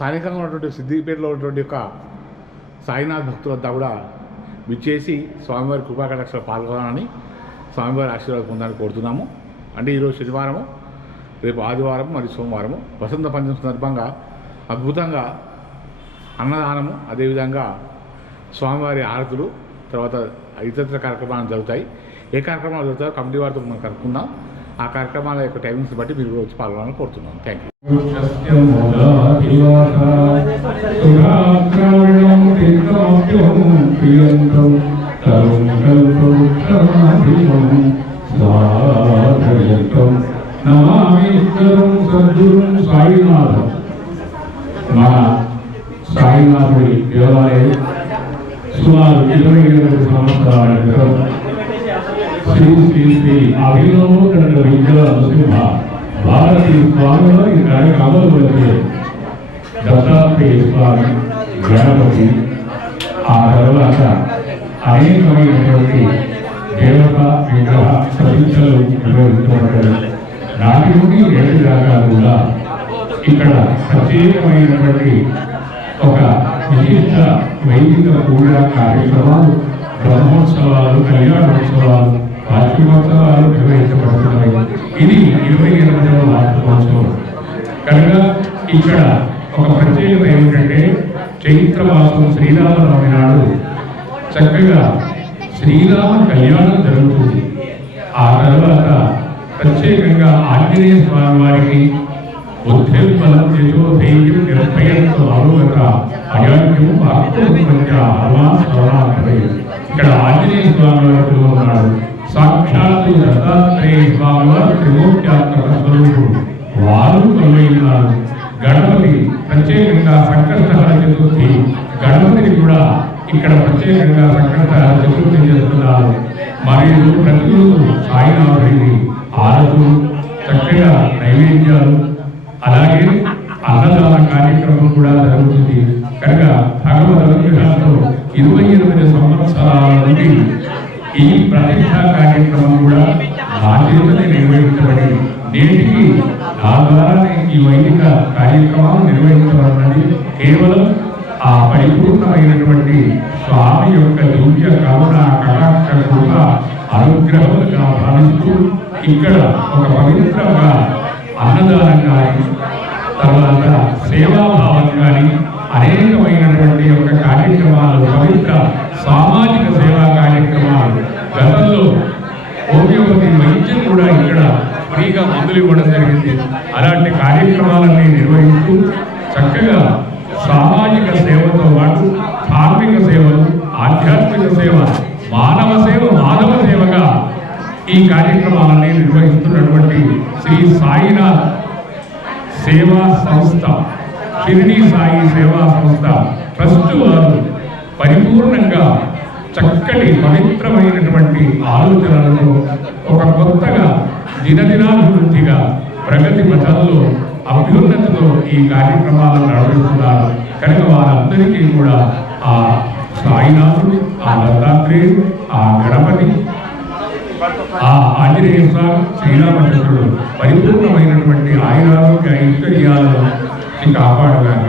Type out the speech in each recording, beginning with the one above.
స్థానికంగా ఉన్నటువంటి సిద్దిపేటలో ఉన్నటువంటి యొక్క సాయినాథ్ భక్తులంతా కూడా విచ్చేసి స్వామివారి కృపాకటాక్షలు పాల్గొనాలని స్వామివారి ఆశీర్వాదం పొందాలని కోరుతున్నాము. అంటే ఈరోజు శనివారము, రేపు ఆదివారం మరియు సోమవారము వసంత పంచమి సందర్భంగా అద్భుతంగా అన్నదానము, అదేవిధంగా స్వామివారి ఆరతులు, తర్వాత ఇతర కార్యక్రమాలు జరుగుతాయి. ఏ కార్యక్రమాలు జరుగుతాయో కమిటీ వారితో మనం కనుక్కుందాం. ఆ కార్యక్రమాల యొక్క టైమింగ్స్ బట్టి మీరు వచ్చి పాల్గొనాలని కోరుతున్నాం. థ్యాంక్ సాయినాథుడి దేవాలయం సుమారు 28 సంవత్సరాల క్రితం శ్రీ అభినవోత్తర విద్యా నృసింహ భారతీ స్వామిలో ఈ కార్యక్రమాలు వచ్చే దత్తాత్రేయ స్వామి, గణపతి, ఆ తర్వాత అనేకమైనటువంటి దేవత విగ్రహ ప్రతిష్టలు నిర్వహించబడ్డాయి. నాటి నుండి 2 దాకా కూడా ఇక్కడ ప్రత్యేకమైనటువంటి ఒక విశిష్ట వైదిక పూజ కార్యక్రమాలు, బ్రహ్మోత్సవాలు, కళ్యాణోత్సవాలు, వార్షికోత్సవాలు నిర్వహించబడుతున్నాయి. ఇది 28వ వార్షికోత్సవం కనుక ఇక్కడ ఒక ప్రత్యేకత ఏమిటంటే చైత్రమాసం శ్రీరామనవమి నాడు చక్కగా శ్రీరామ కళ్యాణం జరుగుతుంది. ఆ తర్వాత ప్రత్యేకంగా ఆంజనేయ స్వామి వారికి ఉద్యోగబలం యశోధైర్యం నిర్భయంతో ఆరోగ్యత అయాజ్యం ఇక్కడ ఆంజనేయ స్వామి వారు ఉన్నాడు. సాక్షాత్తు దత్తాత్రేయ స్వామి వారు త్రిమూర్త్యాత్మక స్వరూపుడు, వారు కొలువైనారు. గణపతి ప్రత్యేకంగా సంకష్టహర చతుర్థి, గణపతిని కూడా ఇక్కడ ప్రత్యేకంగా సంకష్టహర చతుర్థి చేస్తున్నారు. మరియు ప్రతిరోజు సాయినాథుడిని ఆరతులు, చక్కగా నైవేద్యాలు, అలాగే అన్నదాన కార్యక్రమం కూడా జరుగుతుంది. కనుక భగవద్ అనుగ్రహంతో 28 సంవత్సరాల నుండి ఈ ప్రతిష్ఠా కార్యక్రమం కూడా బాధ్యతని నిర్వహించబడి నేటికి నా ద్వారానే ఈ వైదిక కార్యక్రమాలు నిర్వహించబడినది కేవలం ఆ పరిపూర్ణమైనటువంటి స్వామి యొక్క దివ్య కరుణ కటాక్ష కృప అనుగ్రహంగా భావిస్తూ ఇక్కడ ఒక పవిత్రంగా అన్నదానం కానీ, తర్వాత సేవాభావం కానీ అనేకమైనటువంటి యొక్క కార్యక్రమాలు, పవిత్ర సామాజిక సేవా కార్యక్రమాలు, గతంలో హోమియోపతి వైద్యం కూడా ఇక్కడ ఫ్రీగా మందులు ఇవ్వడం జరిగింది. అలాంటి కార్యక్రమాలన్నీ నిర్వహిస్తూ చక్కగా సామాజిక సేవతో పాటు ధార్మిక సేవలు, ఆధ్యాత్మిక సేవ, మానవ సేవ, మానవ సేవగా ఈ కార్యక్రమాలన్నీ నిర్వహిస్తున్నటువంటి శ్రీ సాయినాథ్ సేవా సంస్థ, షిరిడి సాయి సేవా సంస్థ ట్రస్ట్ వారు పరిపూర్ణంగా చక్కటి పవిత్రమైనటువంటి ఆలోచనలతో ఒక కొత్తగా దినదినాభివృద్ధిగా ప్రగతి పథంలో అభ్యున్నతితో ఈ కార్యక్రమాలను నిర్వహిస్తున్నారు. కనుక వారందరికీ కూడా ఆ సాయినాథుడు, ఆ దత్తాత్రేయుడు, ఆ గణపతి, ఆ ఆంజనేయ స్వామి, శ్రీరామచంద్రుడు పరిపూర్ణమైనటువంటి ఆయురారోగ్య ఐశ్వర్యాలను కాపాడగాక.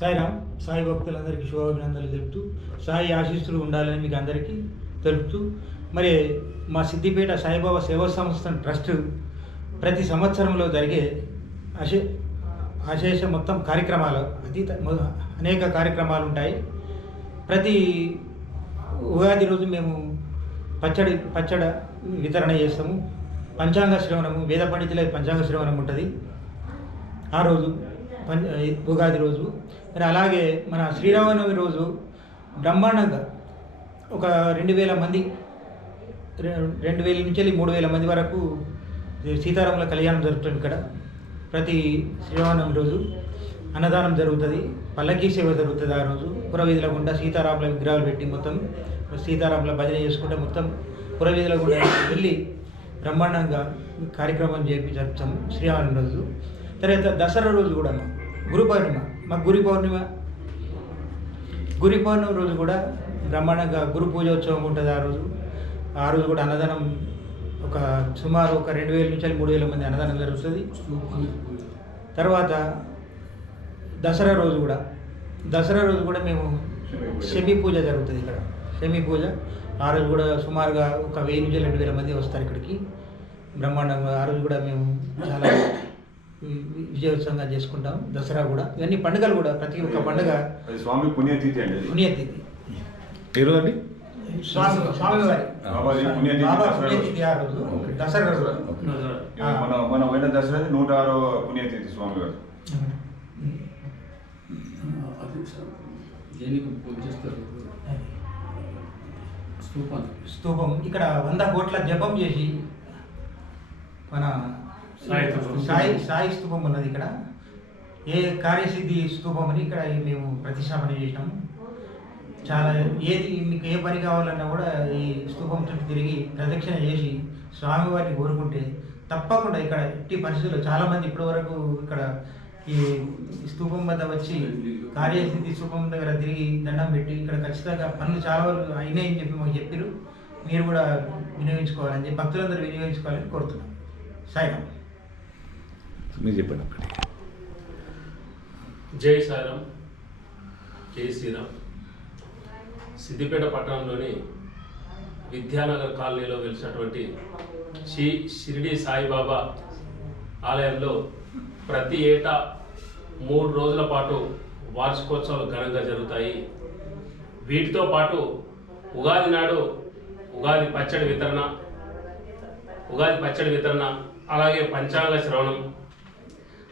సాయిరామ్. సాయి భక్తులందరికీ శుభాభినందనలు తెలుపుతూ, సాయి ఆశీస్సులు ఉండాలని మీకు అందరికీ తెలుపుతూ, మరి మా సిద్దిపేట సాయిబాబా సేవా సంస్థ ట్రస్ట్ ప్రతి సంవత్సరంలో జరిగే అశేష మొత్తం కార్యక్రమాలు, అనేక కార్యక్రమాలు ఉంటాయి. ప్రతి ఉగాది రోజు మేము పచ్చడ వితరణ చేస్తాము. పంచాంగ శ్రవణము, వేద పండితుల పంచాంగ శ్రవణం ఉంటుంది ఆ రోజు, ఉగాది రోజు. మరి అలాగే మన శ్రీరామనవమి రోజు బ్రహ్మాండంగా ఒక 2000 మంది, 2000 నుంచి 3000 మంది వరకు సీతారాముల కళ్యాణం జరుగుతుంది ఇక్కడ. ప్రతి శ్రీరామనవమి రోజు అన్నదానం జరుగుతుంది, పల్లకీ సేవ జరుగుతుంది. ఆ రోజు పురవీధుల గుండా సీతారాముల విగ్రహాలు పెట్టి మొత్తం సీతారాముల భజన చేసుకుంటే మొత్తం పురవీధుల గుండా వెళ్ళి బ్రహ్మాండంగా కార్యక్రమం జరుపుతాము శ్రీరామనవమి రోజు. తర్వాత దసరా రోజు కూడా గురు పౌర్ణిమ, మాకు గురి పౌర్ణమి రోజు కూడా బ్రహ్మాండంగా గురు పూజోత్సవం ఉంటుంది. ఆ రోజు కూడా అన్నదానం ఒక సుమారు ఒక 2000 నుంచి 3000 మంది అన్నదానం జరుగుతుంది. తర్వాత దసరా రోజు కూడా మేము శమీ పూజ జరుగుతుంది ఇక్కడ. శమీ పూజ ఆ రోజు కూడా సుమారుగా ఒక 1000 నుంచి 2000 మంది వస్తారు ఇక్కడికి బ్రహ్మాండంగా. ఆ రోజు కూడా మేము చాలా విజయోత్సవంగా చేసుకుంటాం. దసరా కూడా ఇవన్నీ పండుగలు కూడా ప్రతి ఒక్క పండుగ స్వామి పుణ్యతిథి అండి. పుణ్యతిథి ఈరోజండి స్వామివారి బాబా పుణ్యతిథి ఆ రోజు దసరా రోజు. మన పోయిన దసరా 106వ పుణ్యతిథి స్వామివారు. స్తూపం ఇక్కడ 100 కోట్ల జపం చేసి మన సాయి స్తూపం ఉన్నది ఇక్కడ. ఏ కార్యసిద్ధి స్తూపం అని ఇక్కడ మేము ప్రతిష్టాపన చేసినాము. చాలా మీకు ఏ పని కావాలన్నా కూడా ఈ స్తూపం చుట్టూ తిరిగి ప్రదక్షిణ చేసి స్వామివారిని కోరుకుంటే తప్పకుండా ఇక్కడ ఎట్టి పరిస్థితుల్లో చాలామంది ఇప్పటి వరకు ఇక్కడ ఈ స్తూపం వద్ద వచ్చి కార్యసిద్ధి స్తూపం దగ్గర తిరిగి దండం పెట్టి ఇక్కడ ఖచ్చితంగా పనులు చాలా వరకు అయినాయని చెప్పి మాకు చెప్పారు. మీరు కూడా వినియోగించుకోవాలని చెప్పి భక్తులందరూ వినియోగించుకోవాలని కోరుతున్నాం. సాయిరాం. మీరు చెప్పండి ఒకటి. జై సాయిరాం. జై శ్రీరామ్. సిద్దిపేట పట్టణంలోని విద్యానగర్ కాలనీలో వెలిసినటువంటి శ్రీ షిరిడి సాయిబాబా ఆలయంలో ప్రతి ఏటా 3 రోజుల పాటు వార్షికోత్సవాలు ఘనంగా జరుగుతాయి. వీటితో పాటు ఉగాది నాడు ఉగాది పచ్చడి వితరణ, అలాగే పంచాంగ శ్రవణం,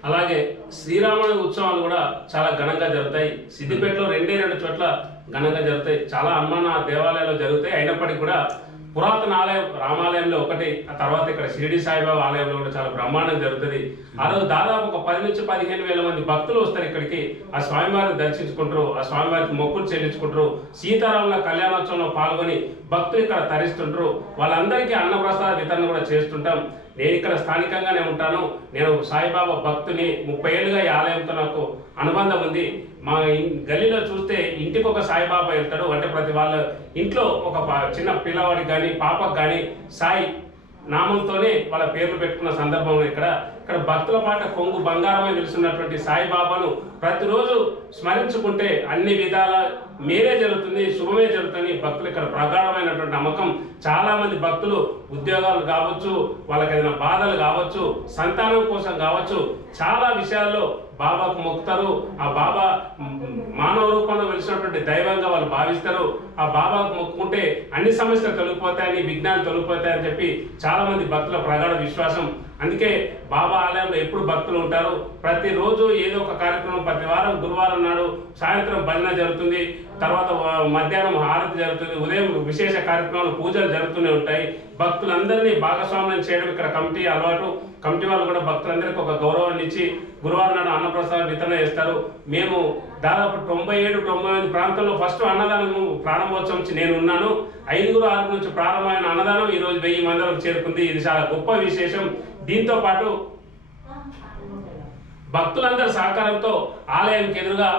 అలాగే శ్రీరామనవమి ఉత్సవాలు కూడా చాలా ఘనంగా జరుగుతాయి. సిద్దిపేటలో 2 చోట్ల ఘనంగా జరుగుతాయి. చాలా హనుమాన్ దేవాలయాల్లో జరుగుతాయి. అయినప్పటికీ కూడా పురాతన ఆలయం రామాలయంలో ఒకటి, ఆ తర్వాత ఇక్కడ షిరిడి సాయిబాబా ఆలయంలో కూడా చాలా బ్రహ్మాండం జరుగుతుంది. ఆ రోజు దాదాపు ఒక 10 నుంచి 15,000 మంది భక్తులు వస్తారు ఇక్కడికి. ఆ స్వామివారిని దర్శించుకుంటారు, ఆ స్వామివారికి మొక్కులు చెల్లించుకుంటారు. సీతారాముల కళ్యాణోత్సవంలో పాల్గొని భక్తులు ఇక్కడ తరిస్తుంటారు. వాళ్ళందరికీ అన్నప్రసాద వితరణ కూడా చేస్తుంటాం. నేను ఇక్కడ స్థానికంగానే ఉంటాను. నేను సాయిబాబా భక్తుని. 30 ఏళ్ళుగా ఈ ఆలయంతో నాకు అనుబంధం ఉంది. మా గల్లీలో చూస్తే ఇంటికి ఒక సాయిబాబా వెళ్తాడు. అంటే ప్రతి వాళ్ళ ఇంట్లో ఒక చిన్న పిల్లవాడికి కానీ పాపకు కానీ సాయి నామంతోనే వాళ్ళ పేర్లు పెట్టుకున్న సందర్భంలో ఇక్కడ భక్తుల పాట కొంగు బంగారమై నిలుస్తున్నటువంటి సాయిబాబాను ప్రతిరోజు స్మరించుకుంటే అన్ని విధాల మేరే జరుగుతుంది, శుభమే జరుగుతుంది. భక్తులు ఇక్కడ ప్రగాఢమైనటువంటి నమ్మకం. చాలా మంది భక్తులు ఉద్యోగాలు కావచ్చు, వాళ్ళకి ఏదైనా బాధలు కావచ్చు, సంతానం కోసం కావచ్చు, చాలా విషయాల్లో బాబాకు మొక్కుతారు. ఆ బాబా మానవ రూపంలో వెలిసినటువంటి దైవంగా వాళ్ళు భావిస్తారు. ఆ బాబాకు మొక్కుకుంటే అన్ని సమస్యలు తొలగిపోతాయని, విఘ్నాలు తొలగిపోతాయని చెప్పి చాలా మంది భక్తుల ప్రగాఢ విశ్వాసం. అందుకే బాబా ఆలయంలో ఎప్పుడు భక్తులు ఉంటారు. ప్రతిరోజు ఏదో ఒక కార్యక్రమం, ప్రతి వారం గురువారం నాడు సాయంత్రం భజన జరుగుతుంది, తర్వాత మధ్యాహ్నం హారతి జరుగుతుంది, ఉదయం విశేష కార్యక్రమాలు పూజలు జరుగుతూనే ఉంటాయి. భక్తులందరినీ భాగస్వామ్యం చేయడం ఇక్కడ కమిటీ అలవాటు. కమిటీ వాళ్ళు కూడా భక్తులందరికీ ఒక గౌరవాన్ని ఇచ్చి గురువారం నాడు అన్నప్రసాదం వితరణ చేస్తారు. మేము దాదాపు 97-98 ప్రాంతంలో ఫస్ట్ అన్నదానం ప్రారంభోత్సవం నుంచి నేను ఉన్నాను. 5-6 నుంచి ప్రారంభమైన అన్నదానం ఈరోజు 1000 మందికి చేరుకుంది. ఇది చాలా గొప్ప విశేషం. దీంతో పాటు భక్తులందరి సహకారంతో ఆలయంకి ఎదురుగా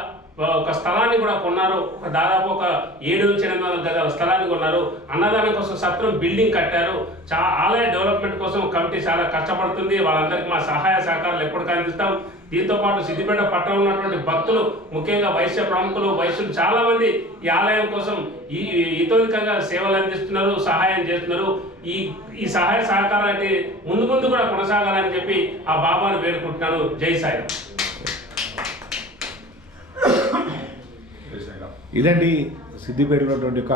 ఒక స్థలాన్ని కూడా కొన్నారు. దాదాపు ఒక 700 నుంచి 800 గజాల స్థలాన్ని కొన్నారు. అన్నదానం కోసం సత్రం బిల్డింగ్ కట్టారు. ఆలయ డెవలప్మెంట్ కోసం కమిటీ చాలా కష్టపడుతుంది. వాళ్ళందరికీ మా సహాయ సహకారాలు ఎప్పుడు అందిస్తాం. దీంతో పాటు సిద్దిపేట పట్టణంలో ఉన్నటువంటి భక్తులు, ముఖ్యంగా వైశ్య ప్రముఖులు, వైశ్యులు చాలా మంది ఈ ఆలయం కోసం ఇతోధికంగా సేవలు అందిస్తున్నారు, సహాయం చేస్తున్నారు. ఈ సహాయ సహకారాన్ని ముందు కూడా కొనసాగాలని చెప్పి ఆ బాబాను వేడుకుంటున్నాను. జై సాయి. ఇదండి సిద్దిపేటలో ఉన్నటువంటి ఒక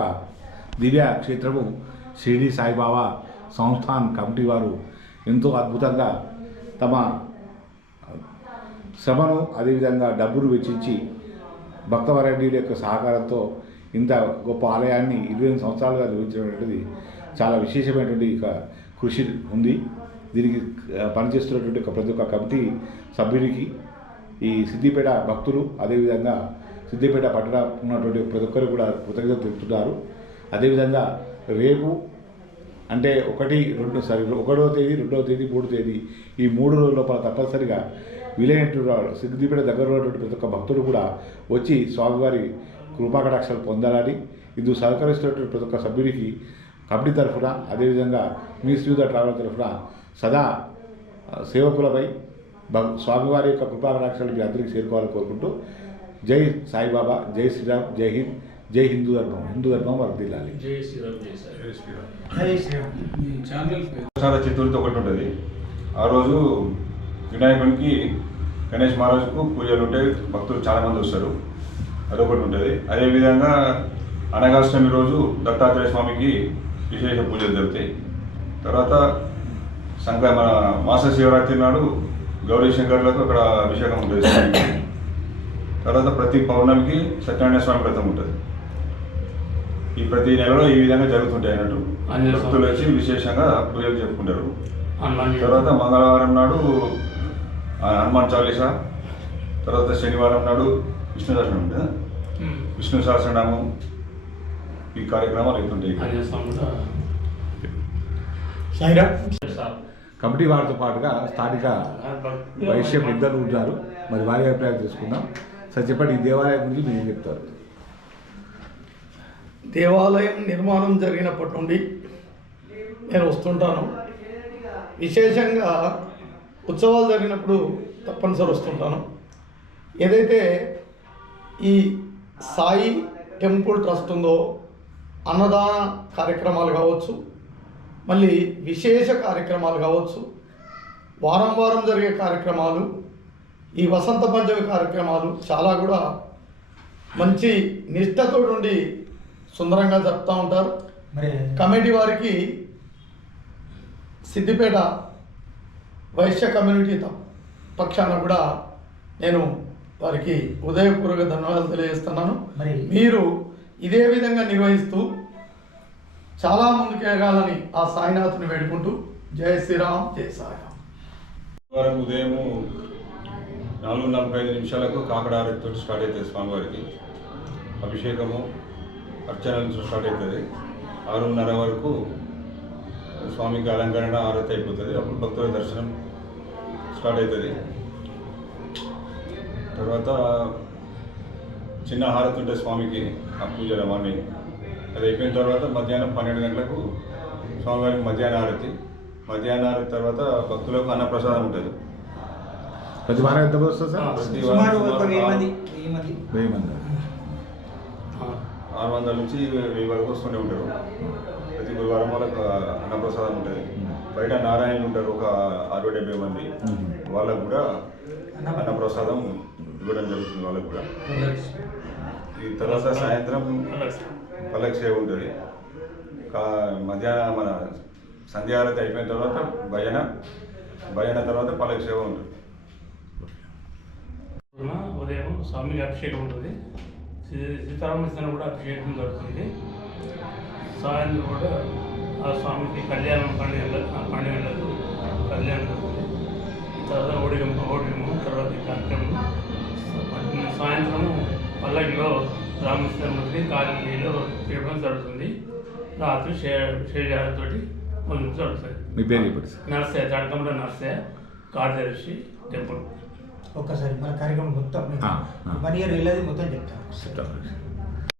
దివ్య క్షేత్రము షిరిడి సాయిబాబా సంస్థాన్ కమిటీ వారు ఎంతో అద్భుతంగా తమ శ్రమను అదేవిధంగా డబ్బును వెచ్చించి భక్తవరేణ్యుల యొక్క సహకారంతో ఇంత గొప్ప ఆలయాన్ని 28 సంవత్సరాలుగా నిర్వహించినటువంటిది చాలా విశేషమైనటువంటి ఒక కృషి ఉంది. దీనికి పనిచేస్తున్నటువంటి ప్రతి ఒక్క కమిటీ సభ్యునికి, ఈ సిద్దిపేట భక్తులు, అదేవిధంగా సిద్దిపేట పట్టణ ఉన్నటువంటి ప్రతి ఒక్కరు కూడా కృతజ్ఞతలు తెలుపుతున్నారు. అదేవిధంగా రేపు అంటే 1వ తేదీ, 2వ తేదీ, 3వ తేదీ ఈ 3 రోజుల లోపల తప్పనిసరిగా వీలైనటువంటి సిద్దిపేట దగ్గర ఉన్నటువంటి ప్రతి ఒక్క భక్తుడు కూడా వచ్చి స్వామివారి కృపాకటాక్షాలు పొందాలని, ఇందుకు సహకరిస్తున్నటువంటి ప్రతి ఒక్క సభ్యునికి కమిటీ తరఫున అదేవిధంగా మీ శ్రీయుత ట్రావెల్ తరఫున సదా సేవకులపై స్వామివారి యొక్క కృపాకటాక్షలు మీ అందరికీ చేరుకోవాలని కోరుకుంటూ జై సాయిబాబా, జై శ్రీరామ్, జై హింద్, జై హిందూ ధర్మం వర్ధిల్లాలి. జై శ్రీరామ్, జై శ్రీరామ్. జై శ్రీరామ్. ప్రసాద చతుర్థి ఒకటి ఉంటుంది. ఆ రోజు వినాయకునికి గణేష్ మహారాజుకు పూజలు ఉంటాయి, భక్తులు చాలామంది వస్తారు, అదొకటి ఉంటుంది. అదేవిధంగా అనగాష్టమి రోజు దత్తాత్రేయ స్వామికి విశేష పూజలు జరుగుతాయి. తర్వాత మన మాస శివరాత్రి నాడు గౌరీ శంకర్లకు అక్కడ అభిషేకం ఉంటుంది స్వామికి. తర్వాత ప్రతి పౌర్ణమికి సత్యనారాయణ స్వామి వ్రతం ఉంటుంది. ఈ ప్రతి నెలలో ఈ విధంగా జరుగుతుంటాయి అన్నట్టు. భక్తులు వచ్చి విశేషంగా పూజలు చెప్పుకుంటారు. తర్వాత మంగళవారం నాడు హనుమాన్ చాలీసా, తర్వాత శనివారం నాడు విష్ణు దర్శనం ఉంటుంది, విష్ణు సహస్రనామం, ఈ కార్యక్రమాలు అవుతుంటాయి. కమిటీ వారితో పాటుగా స్థానిక వైశ్య పెద్దలు ఉంటారు, మరి వారి అభిప్రాయాలు తెలుసుకుందాం. సార్ చెప్పండి, ఈ దేవాలయం గురించి మీరు ఏం చెప్తారు? దేవాలయం నిర్మాణం జరిగినప్పటి నుండి నేను వస్తుంటాను. విశేషంగా ఉత్సవాలు జరిగినప్పుడు తప్పనిసరి వస్తుంటాను. ఏదైతే ఈ సాయి టెంపుల్ ట్రస్ట్ ఉందో అన్నదాన కార్యక్రమాలు కావచ్చు, మళ్ళీ విశేష కార్యక్రమాలు కావచ్చు, వారం వారం జరిగే కార్యక్రమాలు, ఈ వసంత పంచమి కార్యక్రమాలు చాలా కూడా మంచి నిష్ఠతో నుండి సుందరంగా జరుపుతూ ఉంటారు. మరి కమిటీ వారికి సిద్దిపేట వైశ్య కమ్యూనిటీ పక్షాన కూడా నేను వారికి హృదయపూర్వక ధన్యవాదాలు తెలియజేస్తున్నాను. మరి మీరు ఇదే విధంగా నిర్వహిస్తూ చాలా ముందుకెళ్ళాలని ఆ సాయినాథుని వేడుకుంటూ జై శ్రీరామ్, జై సాయిరామ్. వారం ఉదయం 4:45 కాకడారతితో స్టార్ట్ అవుతుంది. స్వామివారికి అభిషేకము అర్చనలు స్టార్ట్ అవుతుంది. 6:30 వరకు స్వామికి అలంకరణ ఆరతి అయిపోతుంది. అప్పుడు భక్తుల దర్శనం స్టార్ట్ అవుతుంది. తర్వాత చిన్న హారతి ఉంటుంది స్వామికి, ఆ పూజల మార్నింగ్. అది అయిపోయిన తర్వాత మధ్యాహ్నం 12 గంటలకు స్వామివారికి మధ్యాహ్న హారతి. మధ్యాహ్న హారతి తర్వాత భక్తులకు అన్నప్రసాదం ఉంటుంది. ప్రతి వారం ఎంత వస్తుంది సార్? ప్రతి సుమారు వారం ఒక 1000 మంది 1000 మంది. 600 నుంచి 1000 వరకు వస్తూనే ఉంటారు. ప్రతి గురువారం వాళ్ళకు అన్నప్రసాదం ఉంటుంది. బయట నారాయణులు ఉంటారు, ఒక 60-70 మంది, వాళ్ళకు కూడా అన్నప్రసాదం ఇవ్వడం జరుగుతుంది. వాళ్ళకు కూడా ఈ తర్వాత సాయంత్రం పల్లకి సేవ ఉంటుంది. మధ్యాహ్నం మన సంధ్యారతి అయిపోయిన తర్వాత భజన తర్వాత పల్లకి సేవ ఉంటుంది. ఉదయం స్వామికి అభిషేకం ఉంటుంది. సీతారామకృష్ణ కూడా అభిషేకం జరుగుతుంది. సాయంత్రం కూడా ఆ స్వామికి కళ్యాణం పండుగలకు కళ్యాణం జరుగుతుంది. తర్వాత ఓడిగమ్మ తర్వాత కార్యక్రమం. సాయంత్రం పల్లకిలో రామకృష్ణమూర్తి కాలనీలో తిరగడం జరుగుతుంది. రాత్రి శేషాలతోటి ముందుకు జరుగుతుంది. మీ పేరు చెప్పండి సార్. నర్సే తడకంలో నర్సే కార్యదర్శి టెంపుల్. ఒక్కసారి మన కార్యక్రమం మొత్తం 1 ఇయర్ వెళ్ళేది మొత్తం చెప్తాను.